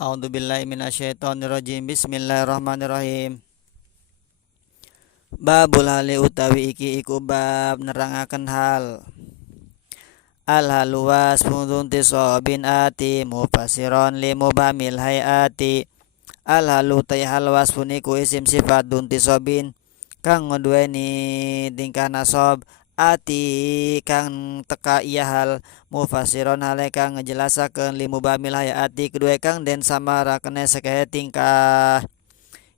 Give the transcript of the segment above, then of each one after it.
A'udzubillahi minasyaitonirrajim. Bismillahirrahmanirrahim. Babul hali utawi iki iku bab nerangaken hal. Al haluwas mundun tisobin ati mufasiron li mubamil hayati. Al halu tay halwas puniku isim sifat dun tisobin kang ngeduweni tingkah nasob ati kang teka iya hal mufasiron hale kang ngejelasakeun li mubamil hayati kedua kang den samarakene sakehe tingkah.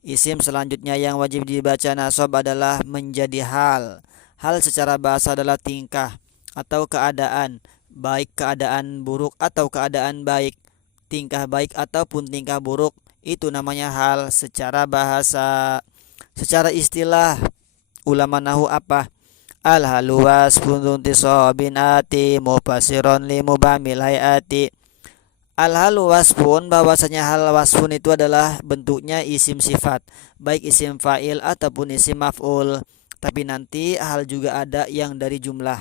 Isim selanjutnya yang wajib dibaca nasob adalah menjadi hal. Hal secara bahasa adalah tingkah atau keadaan, baik keadaan buruk atau keadaan baik, tingkah baik ataupun tingkah buruk, itu namanya hal secara bahasa. Secara istilah ulama nahu apa? Al halu wasfun tisobin ati mufasiron li mubamil hayati. Al halu wasfun, bahwasanya hal wasfun itu adalah bentuknya isim sifat, baik isim fa'il ataupun isim maf'ul. Tapi nanti hal juga ada yang dari jumlah.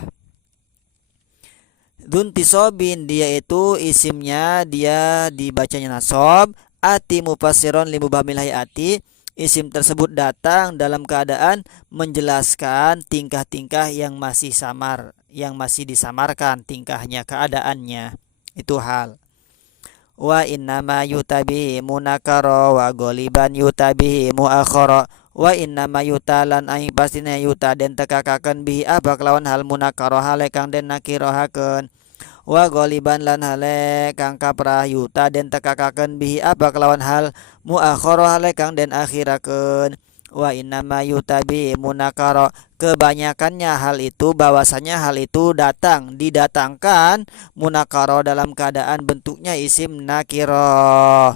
Dun tisobin, dia itu isimnya dia dibacanya nasob. Ati mufasiron li mubamil hayati, isim tersebut datang dalam keadaan menjelaskan tingkah-tingkah yang masih samar, yang masih disamarkan tingkahnya, keadaannya. Itu hal. Wa innama yutabihi munakaro wa goliban yutabihi muakhara. Wa innama yutalan aing pastina yuta den tekakaken bihi apa kelawan hal munakaro hale kang den nakirohakeun. Wa goliban lan hale kang kaprah yuta den tekakaken bihi apa kelawan hal muakhara hale kang den akhirakeun. Wa innama yutabi munakaro, kebanyakannya hal itu bahwasanya hal itu didatangkan munakaro dalam keadaan bentuknya isim nakiro.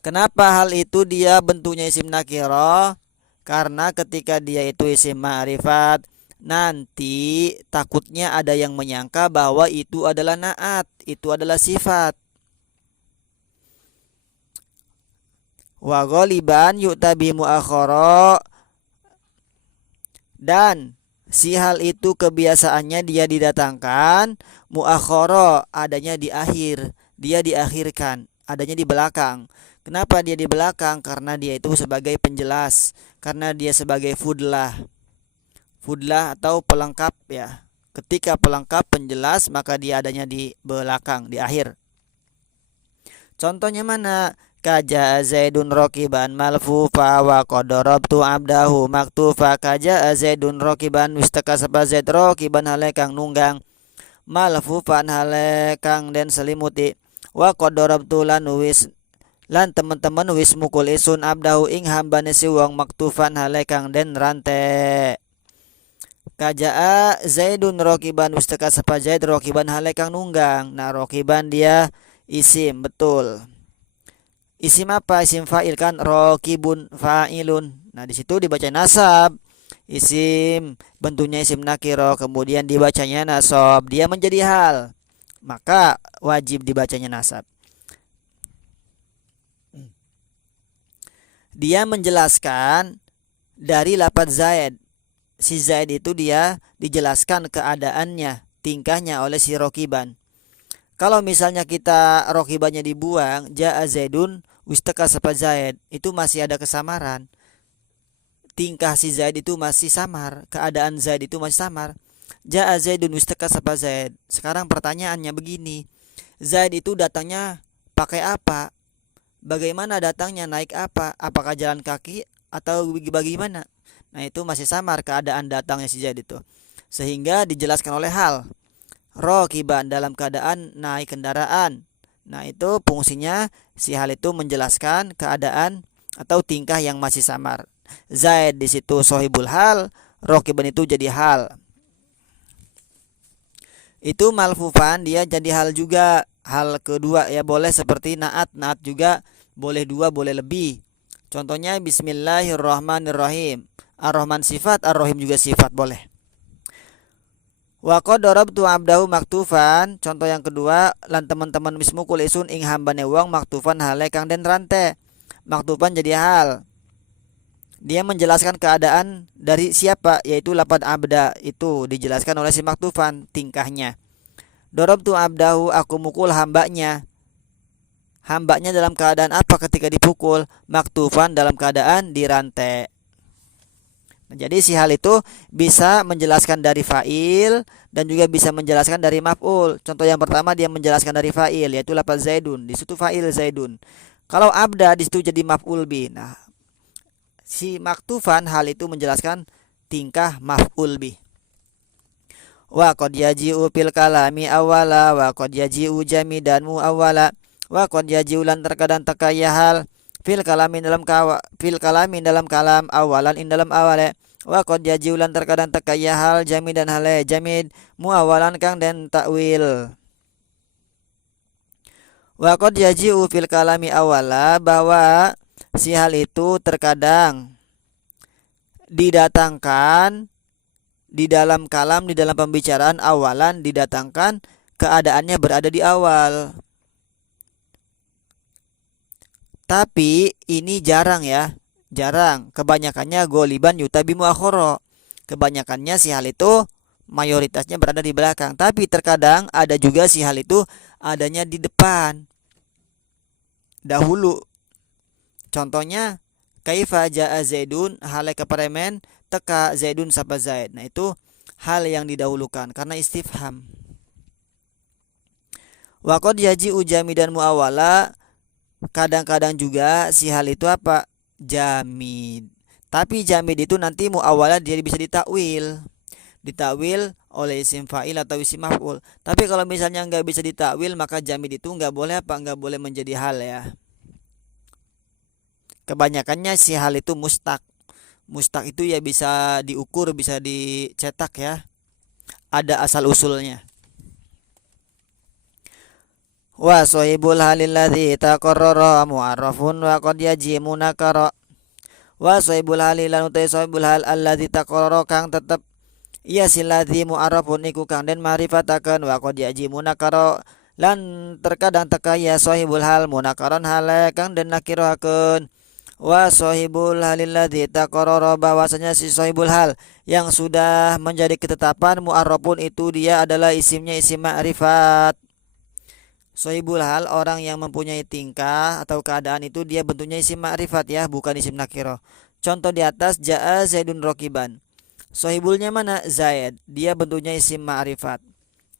Kenapa hal itu dia bentuknya isim nakiro? Karena ketika dia itu isim ma'rifat, nanti takutnya ada yang menyangka bahwa itu adalah naat, itu adalah sifat. Wa ghaliban yu'tabi muakhara, dan si hal itu kebiasaannya dia didatangkan muakhara, adanya di akhir, dia diakhirkan, adanya di belakang. Kenapa dia di belakang? Karena dia itu sebagai penjelas, karena dia sebagai fudlah atau pelengkap ya. Ketika pelengkap penjelas maka dia adanya di belakang, di akhir. Contohnya mana? Kaja Zaidun rokiban malfufa wa qadorabtu abdahu maktufa. Kaja Zaidun rokiban wistaka sapa Zaid rokiban hale kang nunggang, malfufan hale kang den selimuti, wa qadorabtu lan teman-teman wis mukul isun abdahu ing hambane si wong maktufan hale kang den rante. Kaja Zaidun rokiban wistaka sapa Zaid rokiban hale kang nunggang. Nah rokiban dia isim, betul. Isim apa? Isim fa'il kan, rokibun fa'ilun. Nah di situ dibaca nasab. Isim bentuknya isim nakiro, kemudian dibacanya nasab, dia menjadi hal, maka wajib dibacanya nasab. Dia menjelaskan dari lafaz Zaid. Si Zaid itu dia dijelaskan keadaannya, tingkahnya oleh si rokiban. Kalau misalnya kita rokibannya dibuang, ja'a Zaidun wistaka sapa Zaid, itu masih ada kesamaran. Tingkah si Zaid itu masih samar, keadaan Zaid itu masih samar. Ja'a Zaidun wistaka sapa Zaid. Sekarang pertanyaannya begini, Zaid itu datangnya pakai apa? Bagaimana datangnya, naik apa? Apakah jalan kaki atau bagaimana? Nah itu masih samar keadaan datangnya si Zaid itu, sehingga dijelaskan oleh hal. Rokiban dalam keadaan naik kendaraan. Nah itu fungsinya si hal itu menjelaskan keadaan atau tingkah yang masih samar. Zaid di situ sohibul hal, rokiban itu jadi hal. Itu malfufan, dia jadi hal juga. Hal kedua ya boleh seperti naat juga boleh dua, boleh lebih. Contohnya bismillahirrahmanirrahim. Ar-Rahman sifat, Ar-Rahim juga sifat, boleh. Wa qad darabtu abdahu maktufan, contoh yang kedua, lan teman-teman wis mukul isun ing hambane wong maktufan hale kang den rante. Maktufan jadi hal. Dia menjelaskan keadaan dari siapa, yaitu lafaz abda, itu dijelaskan oleh si maktufan tingkahnya. Darabtu abdahu, aku mukul hambanya. hambanya dalam keadaan apa ketika dipukul? Maktufan, dalam keadaan dirantai. Nah, jadi si hal itu bisa menjelaskan dari fa'il dan juga bisa menjelaskan dari maf'ul. Contoh yang pertama dia menjelaskan dari fa'il, yaitu lafaz zaidun. Di situ fa'il zaidun. Kalau abda di situ jadi maf'ul bi. Nah, si maktufan hal itu menjelaskan tingkah maf'ul bi. Wa qad yaji'u fil kalami awala wa qad yaji'u jamidan mu awala wa qad yaji'u lan terkadang takaya hal fil kalami dalam kalam awalan in dalam awale wa qad yaji'u lan terkadang takaya hal jamidan hale jamid mu awalan kang den takwil. Wa qad yaji'u fil kalami awala, bahwa si hal itu terkadang didatangkan di dalam kalam, di dalam pembicaraan awalan, didatangkan keadaannya berada di awal. Tapi ini jarang ya, jarang. Kebanyakannya goliban yutabi muakhoro. Kebanyakannya si hal itu mayoritasnya berada di belakang. Tapi terkadang ada juga si hal itu adanya di depan, dahulu. Contohnya kaifa jaa zaidun, hale keparemen teka zaidun sapa zaid. Nah, itu hal yang didahulukan karena istifham. Wa qad yaji'u jamidan muawwala, kadang-kadang juga si hal itu apa? Jamid. Tapi jamid itu nanti muawwala dia bisa ditakwil. Ditakwil oleh isim fa'il atau isim maf'ul. Tapi kalau misalnya nggak bisa ditakwil, maka jamid itu nggak boleh apa? Nggak boleh menjadi hal ya. Kebanyakannya si hal itu mustaq. Mustaq itu ya bisa diukur, bisa dicetak ya. Ada asal usulnya. Wa sahibul halil ladzi taqarrara mu'arrafun wa qad yaji munakara. Wa sahibul halil lan utai sahibul hal alladzi taqarrara kang tetep iya si ladzi mu'arrafun iku kang den ma'rifataken wa qad yaji munakara lan terkadang teka ya sahibul hal munakaron hale kang den nakirahaken. Wa sahibul halil ladzi taqarrara, bahwasanya si sahibul hal yang sudah menjadi ketetapan mu'arrafun itu dia adalah isimnya isim ma'rifat. Sahibul hal orang yang mempunyai tingkah atau keadaan itu dia bentuknya isim ma'rifat ya, bukan isim nakiro. Contoh di atas, jaa zaidun rokiban. Sahibulnya mana? Zaid. Dia bentuknya isim ma'rifat.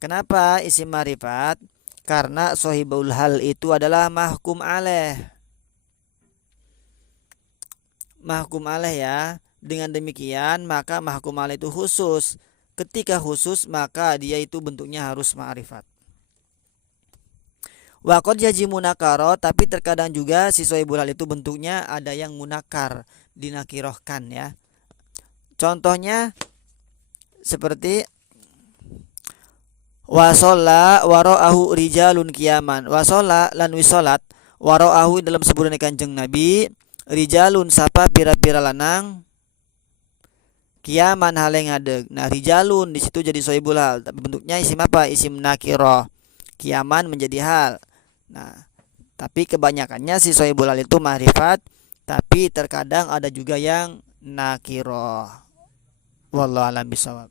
Kenapa isim ma'rifat? Karena sahibul hal itu adalah mahkum alaih. Mahkum alaih ya. Dengan demikian maka mahkum alaih itu khusus. Ketika khusus maka dia itu bentuknya harus ma'rifat. Wa qad yaji munakaro, tapi terkadang juga si sahibul hal itu bentuknya ada yang munakar, dinakirohkan ya. Contohnya seperti wasolla wara'ahu rijalun kiaman. Wasolla lan wisolat wara'ahu dalam sebulan Kanjeng Nabi, rijalun sapa pira-pira lanang, kiaman hale ngadeg. Nah, rijalun di situ jadi sahibul hal, tapi bentuknya isim apa? Isim nakiroh. Kiaman menjadi hal. Nah, tapi kebanyakannya si sahibul hal itu ma'rifat, tapi terkadang ada juga yang nakiroh. Wallahu a'lam bishawab.